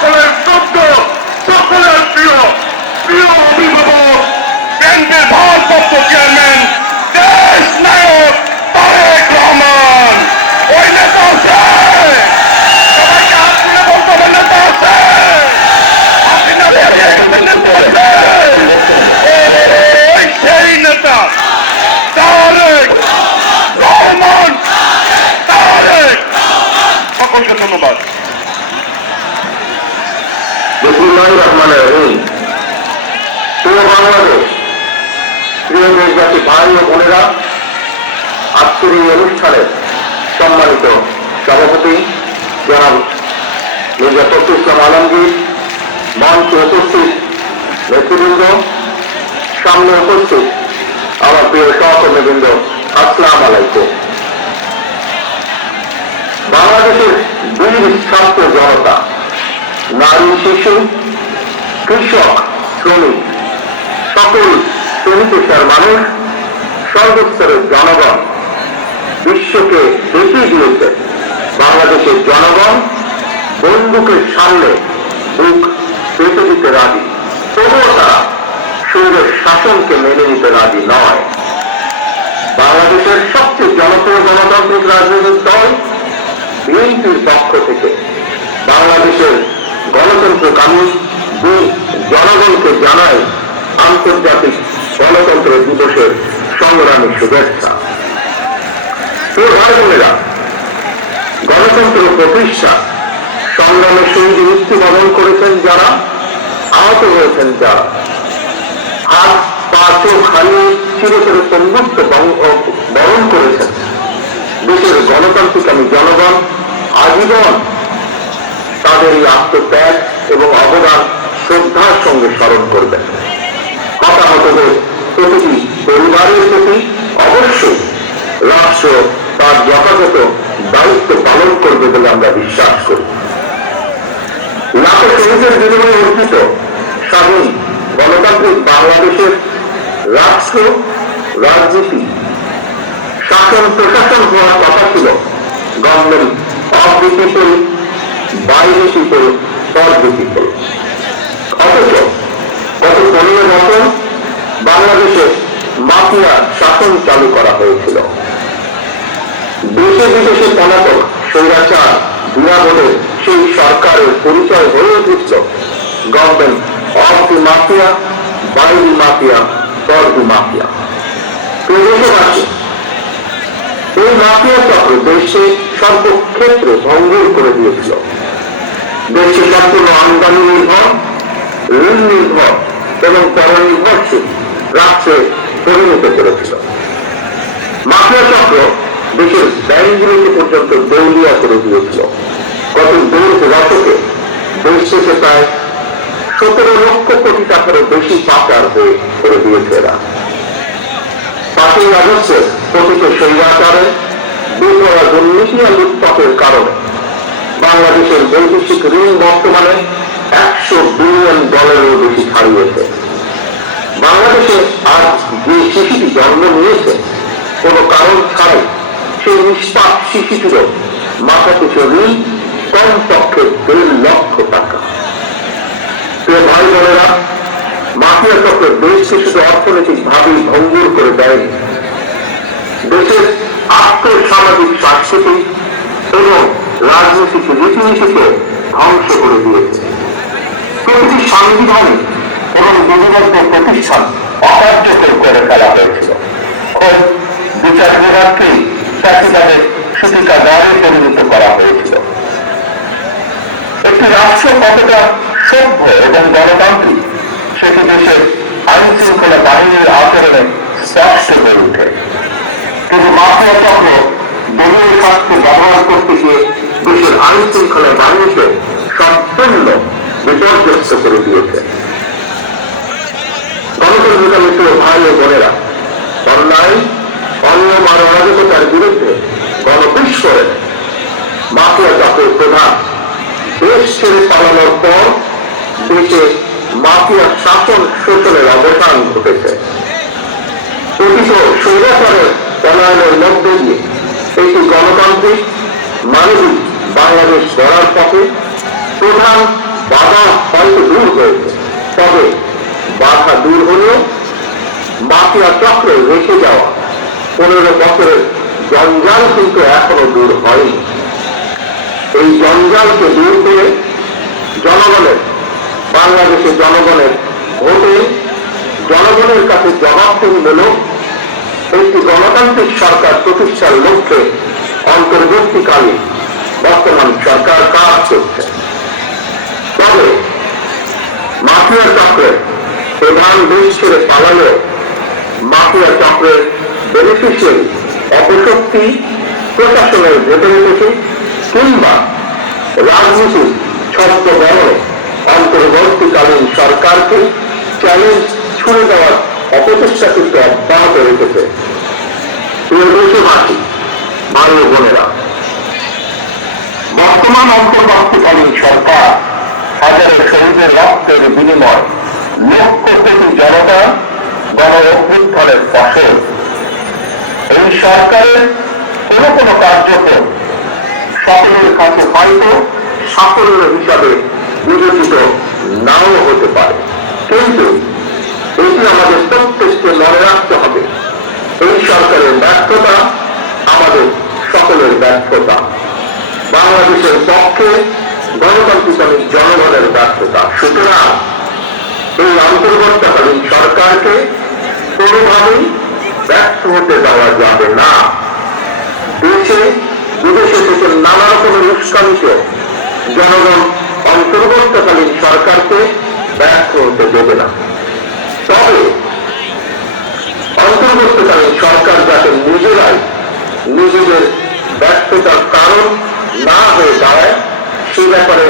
সকলের শ্রদ্ধ সকলের প্রিয় প্রিয় অভিভাবক ব্যাংকের ভারপ্রাপ্ত চেয়ারম্যান দেশ নায়ক তারেক রহমান। ওই নেতা আছে। সবাইকে হাত তুলে বলতে হবে, নেতা আছে। সেই নেতা, তারেক রহমান। তারেক। সকলকে ধন্যবাদ। বিসমুল্লাহ রহমান রহিম প্রিয় বাংলাদেশ, প্রিয় দেশবাসী ভাই ও বোনেরা, আজকের এই অনুষ্ঠানের সম্মানিত সভাপতি জনাব মির্জা ফখরুল ইসলাম আলমগীর, মঞ্চে উপস্থিত নেতৃবৃন্দ, সামনে উপস্থিত আমার প্রিয় সহকর্মীবৃন্দ, আসসালাম আলাইকুম। বাংলাদেশের বীর ছাত্র জনতা নারী শিশু, কৃষক, শ্রমিক, সকল শ্রেণি পেশার মানুষ, সর্বস্তরের জনগণ বিশ্বকে দেখিয়ে দিয়েছে। বাংলাদেশের জনগণ বন্দুকের সামনে বুক পেতে দিতে রাজি। তবুও তারা সূর্যের শাসনকে মেনে নিতে রাজি নয়। বাংলাদেশের সবচেয়ে জনপ্রিয় গণতান্ত্রিক রাজনৈতিক দল বিএনপির পক্ষ থেকে বাংলাদেশের গণতন্ত্রকামী দুই জনগণকে জানাই আন্তর্জাতিক গণতন্ত্র দিবসের সংগ্রামী শুভেচ্ছা। প্রিয় বোনেরা, গণতন্ত্র প্রতিষ্ঠা সংগ্রামের সঙ্গে মৃত্যুবরণ করেছেন যারা, আহত হয়েছেন যারা। হাত পা চোখ হারিয়ে চিরতরে পঙ্গুত্ব বরণ করেছেন। দেশের গণতান্ত্রিকামী জনগণ, আজীবন তাদের এই আত্মত্যাগ এবং অবদান শ্রদ্ধার সঙ্গে স্মরণ করবেন হতাহতদের প্রতিটি পরিবারের প্রতি অবশ্যই রাষ্ট্র তার যথাযথ দায়িত্ব পালন করবে বলে আমরা বিশ্বাস করি। লাখো শহীদের বিনিময়ে অর্জিত স্বাধীন গণতান্ত্রিক বাংলাদেশের রাষ্ট্র, রাজনীতি শাসন প্রশাসন হওয়ার কথা ছিল government of the people by the people for the people অথচ গত পনেরো বছর বাংলাদেশে শাসন চালু করা হয়েছিল। দেশে বিদেশে পলাতক স্বৈরাচার সেই সরকারের পরিচয় হয়ে উঠেছিল government mafia by mafia mafia প্রদেশবাসী এই মাফিয়া চক্র দেশে সর্বক্ষেত্রে ভঙ্গুর করে দিয়েছিল। দেশে সম্পূর্ণ আমদানি নির্ভর ঋণ নির্ভর এবং পরনির্ভরশীল রাষ্ট্রে পরিণত করেছিল। মাফিয়া চক্র দেশের ব্যাংকগুলোকে পর্যন্ত দেউলিয়া করে দিয়েছিল। গত দুই দশকে দেশ থেকে প্রায় সতেরো লক্ষ কোটি টাকারও বেশি পাচার হয়ে করে দিয়েছে এরা। পাঁচই আগস্টে প্রকৃত স্বৈরাচারে দুর্বলা দুর্নীতি আর কারণে বাংলাদেশের বৈদেশিক ঋণ বর্তমানে একশো বিলিয়ন ডলারেরও বেশি ছাড়িয়েছে। বাংলাদেশে আজ যে শিশুটি জন্ম নিয়েছে, কোনো কারণ ছাড়াই সেই নিষ্পাপ শিশুটিরও মাথা পিছু ঋণ কমপক্ষে দেড় লক্ষ টাকা। ভাই বোনেরা মাফিয়া চক্র দেশকে শুধু অর্থনৈতিক ভাবেই ভঙ্গুর করে দেয়নি। রাজনৈতিক রীতিনীতিকে ধ্বংস করে দিয়েছে। প্রতিটি সাংবিধানিক এবং বিধিবদ্ধ প্রতিষ্ঠান অকার্যকর করে ফেলা হয়েছিল। বিচার বিভাগকে পরিণত করা হয়েছিল। একটি রাষ্ট্র কতটা সভ্য এবং গণতান্ত্রিক, সেটি দেশের আইন শৃঙ্খলা বাহিনীর আচরণে স্পষ্ট হয়ে ওঠে। কিন্তু মাফিয়া চক্র দলীয় স্বার্থে ব্যবহার করতে গিয়ে দেশের আইন শৃঙ্খলা বাহিনীকে সম্পূর্ণ বিপর্যস্ত করে দিয়েছে গণতন্ত্র মিত্র ভাই ও বোনেরা অন্যায় অনিয়ম আর অরাজকতার বিরুদ্ধে গণবিস্ফোরণ মাফিয়া চক্রের প্রধান দেশ ছেড়ে পালানোর পর দেশে মাফিয়া শাসন শোষণের অবসান ঘটেছে প্রকৃত স্বৈরাচারের পলায়নের মধ্যে দিয়ে একটি গণতান্ত্রিক মানবিক বাংলাদেশ গড়ার পথে প্রধান বাধা হয়তো দূর হয়েছে। তবে বাধা দূর হলেও মাফিয়া চক্রে রেখে যাওয়া পনেরো বছরের জঞ্জাল কিন্তু এখনও দূর হয়নি। এই জঞ্জালকে দূর করে জনগণের, বাংলাদেশের জনগণের ভোটে জনগণের কাছে জবাবদিহিমূলক একটি গণতান্ত্রিক সরকার প্রতিষ্ঠার লক্ষ্যে অন্তর্বর্তীকালীন বর্তমান সরকার কাজ করছে। তবে মাফিয়া চক্রের প্রধান দেশ ছেড়ে পালালে মাফিয়া চক্রের বেনিফিশিয়ারি অপশক্তি প্রশাসনের ভেতরে থেকে কিংবা রাজনীতি ছদ্ম বরণে অন্তর্বর্তীকালীন সরকারকে চ্যালেঞ্জ ছুড়ে দেওয়ার অপচেষ্টা কিন্তু অব্যাহত রেখেছে। প্রিয় দেশবাসী ও বোনেরা বর্তমান অন্তর্বর্তীকালীন সরকার হাজারো শহীদের রক্তের বিনিময় লক্ষ কোটি জনতা গণ অভ্যুত্থানের ফসল এই সরকারের কোন কোন কার্যক্রম সকলের কাছে হয়তো সাফল্য হিসাবে বিবেচিত নাও হতে পারে। কিন্তু এটি আমাদের প্রত্যেককে মনে রাখতে হবে, এই সরকারের ব্যর্থতা আমাদের সকলের ব্যর্থতা। বাংলাদেশের পক্ষে গণতান্ত্রিক জনগণের ব্যর্থতা। সুতরাং এই অন্তর্বর্তীকালীন সরকারকে কোনোভাবেই ব্যর্থ হতে দেওয়া যাবে না। দেশে, বিদেশে থেকে নানা রকমের উস্কানিতে জনগণ অন্তর্বর্তীকালীন সরকারকে ব্যর্থ হতে দেবে না। তবে অন্তর্বর্তীকালীন সরকার যাতে নিজেরাই নিজেদের ব্যর্থতার কারণ না হয়ে দাঁড়ায়, সে ব্যাপারে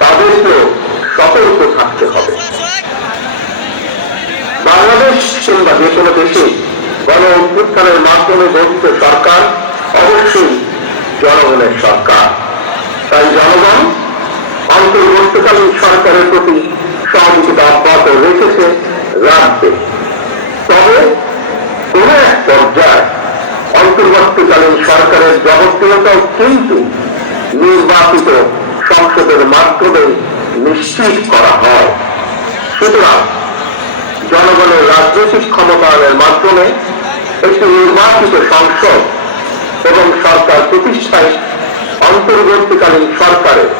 তাদেরকেও সতর্ক থাকতে হবে। বাংলাদেশ কিংবা যে কোনো দেশে গণ অভ্যুত্থানের মাধ্যমে গঠিত সরকার অবশ্যই জনগণের সরকার। তাই জনগণ অন্তর্বর্তীকালীন সরকারের প্রতি সহযোগিতা অব্যাহত রেখেছে রাখবে তবে কোন এক পর্যায়ে অন্তর্বর্তীকালীন সরকারের জবাবদিহিতাও কিন্তু নির্বাচিত সংসদের মাধ্যমে নিশ্চিত করা হয়। সুতরাং জনগণের রাজনৈতিক ক্ষমতায়নের মাধ্যমে একটি নির্বাচিত সংসদ এবং সরকার প্রতিষ্ঠায় অন্তর্বর্তীকালীন সরকারের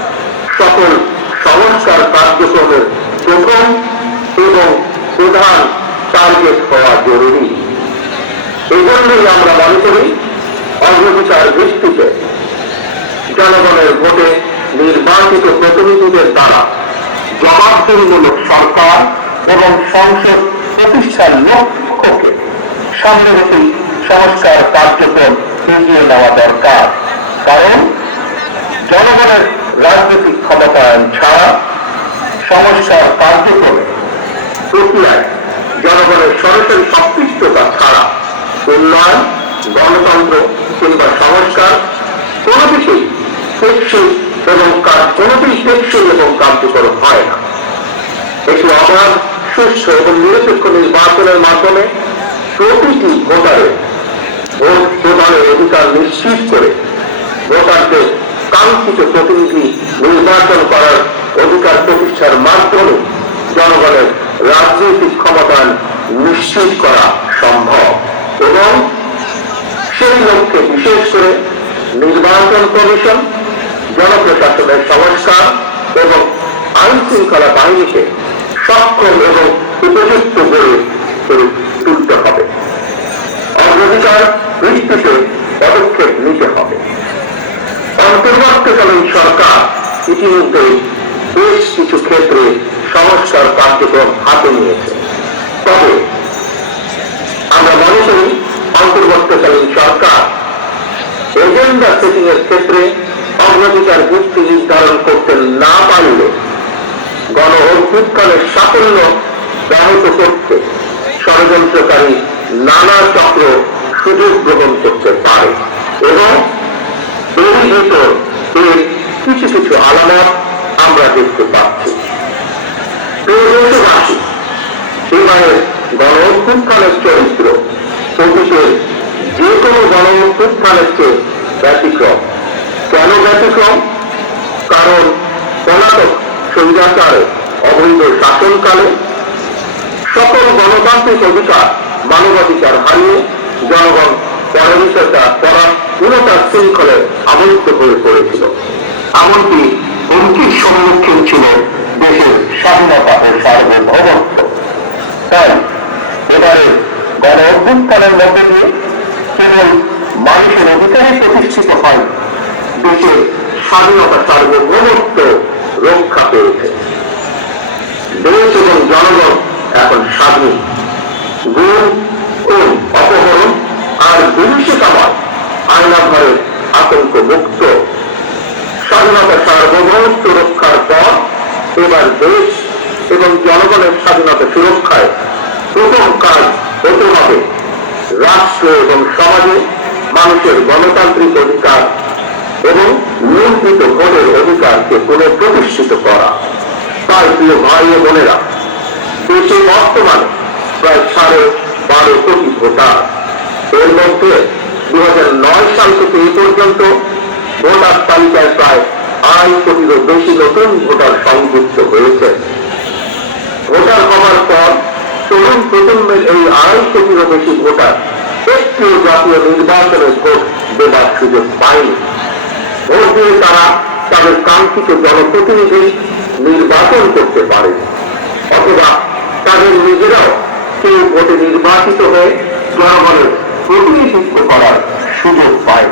সকল সংস্কার কার্যক্রমের প্রথম এবং প্রধান টার্গেট হওয়া জরুরি। এজন্যই আমরা মনে করি, অগ্রাধিকার ভিত্তিতে জনগণের ভোটে নির্বাচিত প্রতিনিধিদের দ্বারা জবাবদিহিমূলক সরকার এবং সংসদ প্রতিষ্ঠার লক্ষ্যকে সামনে রেখেই সংস্কার কার্যক্রম এগিয়ে নেওয়া দরকার। কারণ জনগণের রাজনৈতিক ক্ষমতায়ন ছাড়া সংস্কার কার্যক্রমে প্রক্রিয়ায় জনগণের সরাসরি সম্পৃক্ততা ছাড়া উন্নয়ন, গণতন্ত্র কিংবা সংস্কার কোনো কিছুই টেকসই এবং কাজ কোনোটিই টেকসই এবং কার্যকর হয় না। একটি অবাধ সুস্থ এবং নিরপেক্ষ নির্বাচনের মাধ্যমে প্রতিটি ভোটারের ভোট প্রদানের অধিকার নিশ্চিত করে ভোটারদের কাঙ্ক্ষিত প্রতিনিধি নির্বাচন করার অধিকার প্রতিষ্ঠার মাধ্যমে জনগণের রাজনৈতিক ক্ষমতায়ন নিশ্চিত করা সম্ভব এবং সেই লক্ষ্যে বিশেষ করে নির্বাচন কমিশন জনপ্রশাসনের সংস্কার এবং আইন শৃঙ্খলা বাহিনীকে সক্ষম এবং উপযুক্ত করে তুলতে হবে। অগ্রাধিকার ভিত্তিতে পদক্ষেপ নিতে হবে। অন্তর্বর্তীকালীন সরকার ইতিমধ্যে বেশ কিছু ক্ষেত্রে সংস্কার কার্যক্রম হাতে নিয়েছে। তবে আমরা মনে করি, অন্তর্বর্তীকালীন সরকার এজেন্ডা সেটিং এর ক্ষেত্রে অগ্রাধিকার ভিত্তি নির্ধারণ করতে না পারলে গণ অভ্যুত্থানের সাফল্য ব্যাহত করতে ষড়যন্ত্রকারী নানা চক্র সুযোগ গ্রহণ করতে পারে এবং এর ভেতর এর কিছু কিছু আলামত আমরা দেখতে পাচ্ছি। দেশবাসী এবারের গণ অভ্যুত্থানের চরিত্র অতীতের যে কোনো গণ অভ্যুত্থানের চেয়ে ব্যতিক্রম। কেন ব্যতিক্রম? কারণ পলাতক স্বৈরাচার অবৈধ শাসনকালে সকল গণতান্ত্রিক অধিকার, মানবাধিকার হারিয়ে জনগণ পরাজিততা করা পুরোটা শৃঙ্খলে আবদ্ধ হয়ে পড়েছিল। এমনকি হুমকির সম্মুখীন ছিল দেশের স্বাধীনতা ও সার্বভৌমত্ব। তাই এবারে গণ অভ্যুত্থানের মধ্যে দিয়ে কেবল মানুষের অধিকারই প্রতিষ্ঠিত হয়। দেশের স্বাধীনতা সার্বভৌমত্ব রক্ষা পেয়েছে। দেশ এবং জনগণ এখন স্বাধীন। গুণ খুন, অপহরণ আর বিভীষিকাময় আয়নাঘরের আতঙ্ক মুক্ত স্বাধীনতা সার্বভৌমত্ব রক্ষার পর এবার দেশ এবং জনগণের স্বাধীনতা সুরক্ষায় প্রথম কাজ হতে হবে। রাষ্ট্র এবং সমাজে মানুষের গণতান্ত্রিক অধিকার এবং নিয়ন্ত্রিত ভোটের অধিকারকে পুনঃপ্রতিষ্ঠিত করা। তাই প্রিয় ভাই ও বোনেরা, দেশে বর্তমানে প্রায় সাড়ে বারো কোটি ভোটার। এর মধ্যে দু হাজার নয় সাল থেকে এই পর্যন্ত ভোটার তালিকায় প্রায় আড়াই কোটিরও বেশি নতুন ভোটার সংযুক্ত হয়েছে। ভোটার হওয়ার পর তরুণ প্রজন্মের এই আড়াই কোটিরও বেশি ভোটার একটিও জাতীয় নির্বাচনে ভোট দেবার সুযোগ পায়নি। ভোট দিয়ে তারা তাদের কাঙ্ক্ষিত জনপ্রতিনিধি নির্বাচন করতে পারে। অথবা তাদের নিজেরাও কেউ ভোটে নির্বাচিত হয়ে জনগণের প্রতিনিধিত্ব করার সুযোগ পায়।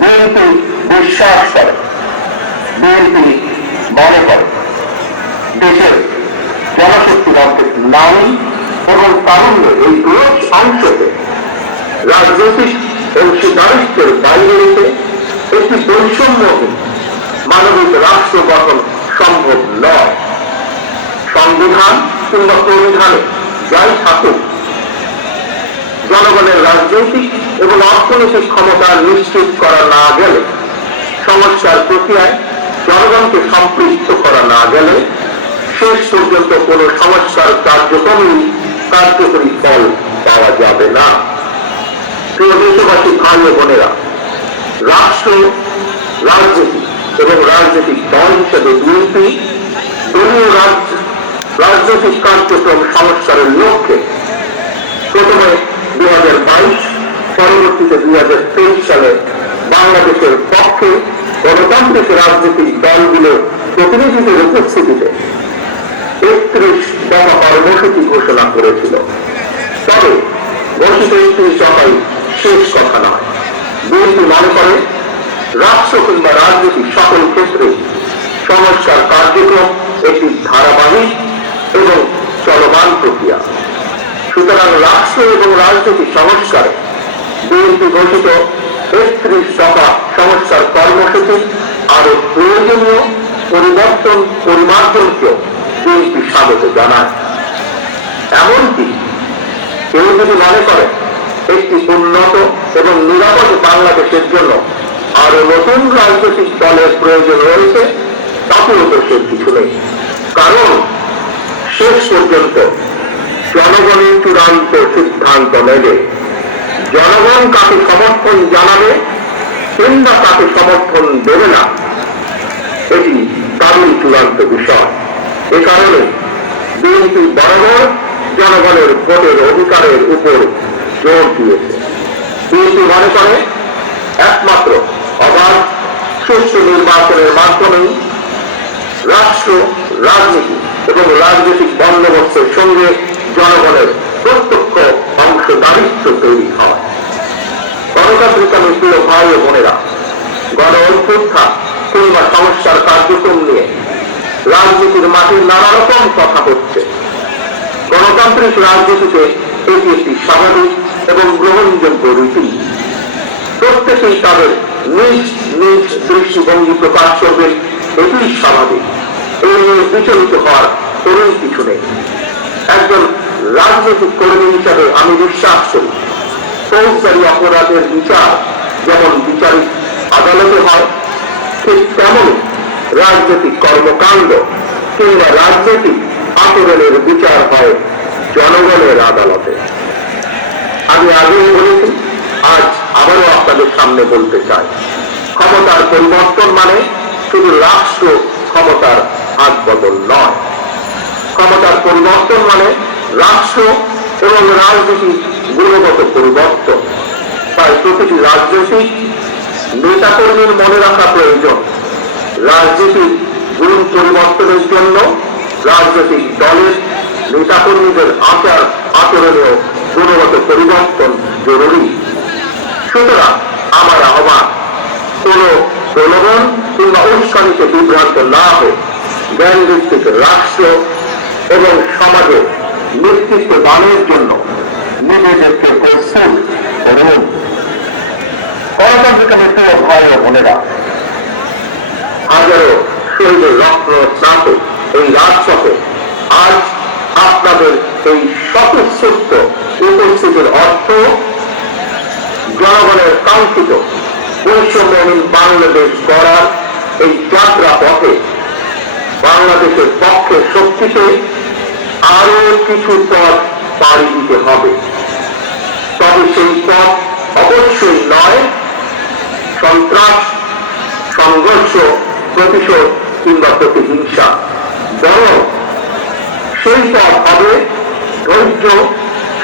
বিএনপি বিশ্বাস করে। বিএনপি মনে করে। দেশের জনশক্তির অর্ধেক নারী এবং তারুণ্যের এই বৃহৎ অংশকে রাজনৈতিক অংশীদারিত্বের বাইরে রেখে একটি বৈষম্যহীন মানবিক রাষ্ট্র গঠন সম্ভব নয়। সংবিধান কিংবা প্রবিধানে যাই থাকুক, জনগণের রাজনৈতিক এবং অর্থনৈতিক ক্ষমতা নিশ্চিত করা না গেলে, সমস্যার প্রক্রিয়ায় জনগণকে সম্পৃক্ত করা না গেলে, শেষ পর্যন্ত কোন সংস্কার কার্যক্রমেই কার্যকরী ফল পাওয়া যাবে না। প্রিয় দেশবাসী, ভাই বোনেরা রাষ্ট্র, রাজনীতি এবং রাজনৈতিক দল হিসেবে বিএনপি দলীয় রাজ- রাজনৈতিক কার্যক্রম সংস্কারের লক্ষ্যে প্রথমে দুই হাজার বাইশ, পরবর্তীতে দুই হাজার তেইশ সালে বাংলাদেশের পক্ষে গণতান্ত্রিক রাজনৈতিক দলগুলো প্রতিনিধিদের উপস্থিতিতে একত্রিশ দফা কর্মসূচি ঘোষণা করেছিল। তবে ঘোষিত একত্রিশ দফাই শেষ কথা নয়। বিএনপি মনে করে রাষ্ট্র কিংবা রাজনীতির সকল ক্ষেত্রে সংস্কার কার্যক্রম একটি ধারাবাহিক এবং চলমান প্রক্রিয়া। সুতরাং রাষ্ট্র এবং রাজনৈতিক সংস্কারে বিএনপি ঘোষিত একত্রিশ দফা সংস্কার কর্মসূচি আরও প্রয়োজনীয়, পরিবর্তন, পরিমার্জনকেও বিএনপি স্বাগত জানায়। এমনকি কেউ যদি মনে করে একটি উন্নত এবং নিরাপদ বাংলাদেশের জন্য আরও নতুন রাজনৈতিক দলের প্রয়োজন রয়েছে, তাতেও দোষের কিছু নেই। কারণ শেষ পর্যন্ত জনগণের চূড়ান্ত সিদ্ধান্ত নেবে। জনগণ কাকে সমর্থন জানাবে কিংবা কাকে সমর্থন দেবে না, এটি তারই চূড়ান্ত বিষয়। এ কারণে বিএনপি বরাবর জনগণের ভোটের অধিকারের উপর জোর দিয়েছে বিএনপি মনে করে, একমাত্র অবাধ, সুষ্ঠু নির্বাচনের মাধ্যমেই রাষ্ট্র, রাজনীতি এবং রাজনৈতিক বন্দোবস্তের সঙ্গে জনগণের প্রত্যক্ষ অংশদারিত্ব তৈরি হয়। গণতান্ত্রিক আমি প্রিয় ভাই ও বোনেরা, গণ অভ্যুত্থান কিংবা সংস্কার কার্যক্রম নিয়ে রাজনীতির মাটির নানা রকম কথা হচ্ছে। গণতান্ত্রিক রাজনীতিতে এটি একটি স্বাভাবিক এবং গ্রহণযোগ্য রীতি। প্রত্যেকেই তাদের নিজ নিজ দৃষ্টিভঙ্গি প্রকাশ করবে এটি স্বাভাবিক। এই নিয়ে বিচলিত হওয়ার তরুণ কিছু নেই। একজন রাজনৈতিক কর্মী হিসাবে আমি বিশ্বাস করি, ফৌজদারি অপরাধের বিচার যেমন বিচারিক আদালতে হয়, ঠিক তেমন রাজনৈতিক কর্মকাণ্ড কিংবা রাজনৈতিক আচরণের বিচার হয় জনগণের আদালতে। আমি আগেও বলেছি, আজ আবারও আপনাদের সামনে বলতে চাই, ক্ষমতার পরিবর্তন মানে শুধু রাষ্ট্র ক্ষমতার হাত বদল নয়। ক্ষমতার পরিবর্তন মানে রাষ্ট্র এবং রাজনীতির গুণগত পরিবর্তন। তাই প্রতিটি রাজনৈতিক নেতাকর্মীর মনে রাখা প্রয়োজন, রাজনীতির গুণ পরিবর্তনের জন্য রাজনৈতিক দলের নেতাকর্মীদের আচার আচরণেও গুণগত পরিবর্তন জরুরি। সুতরাং আমার আহ্বান, কোন প্রলোভন কিংবা উৎসাহিতে বিভ্রান্ত না হয়ে জ্ঞান ভিত্তিক রাষ্ট্র এবং সমাজে নেতৃত্ব দানের জন্য নিজেদেরকে প্রস্তুত করুন। গণতান্ত্রিক ও বোনেরা, হাজারো শহীদের রক্ত এই রাজপথে আজ আপনাদের এই স্বতঃস্ফূর্ত উপস্থিতির অর্থ জনগণের কাঙ্ক্ষিত বৈষম্যহীন বাংলাদেশ গড়ার এই যাত্রা পথে বাংলাদেশের পক্ষে শক্তিতে আরও কিছু পথ পাড়ি দিতে হবে। তবে সেই পথ অবশ্যই নয়, সন্ত্রাস, সংঘর্ষ, প্রতিশোধ কিংবা প্রতিহিংসা। বরং সেই পথ হবে ধৈর্য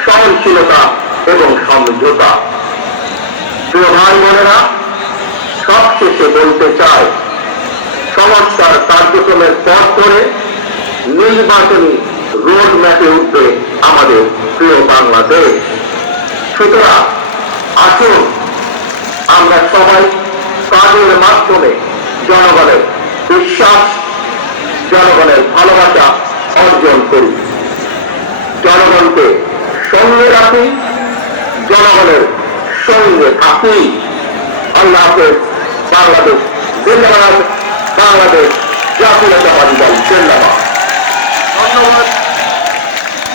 সহনশীলতা এবং সমঝোতা প্রিয় ভাই বোনেরা, সবশেষে বলতে চাই, সংস্কার কার্যক্রমের পথ ধরে নির্বাচনী রোড ম্যাপে উঠবে আমাদের প্রিয় বাংলাদেশ। সুতরাং আসুন আমরা সবাই কাজের মাধ্যমে জনগণের বিশ্বাস, জনগণের ভালোবাসা অর্জন করি। জনগণকে সঙ্গে রাখি, জনগণের সঙ্গে থাকি। আল্লাহ বাংলাদেশ জিন্দাবাদ, বাংলাদেশ জাতীয়তাবাদী দল জিন্দাবাদ। ধন্যবাদ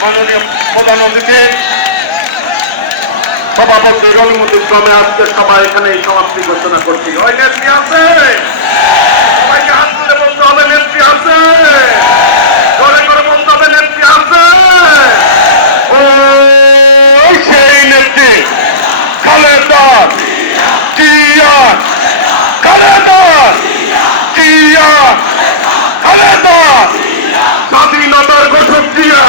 মাননীয় প্রধান অনুমতি ক্রমে আজকে সবাই এখানে সমাপ্তি ঘোষণা করছি। ওই নেত্রী আছে? সবাইকে হাত তুলে বলতে হবে নেত্রী আছে? স্বাধীনতার ঘোষক দিয়া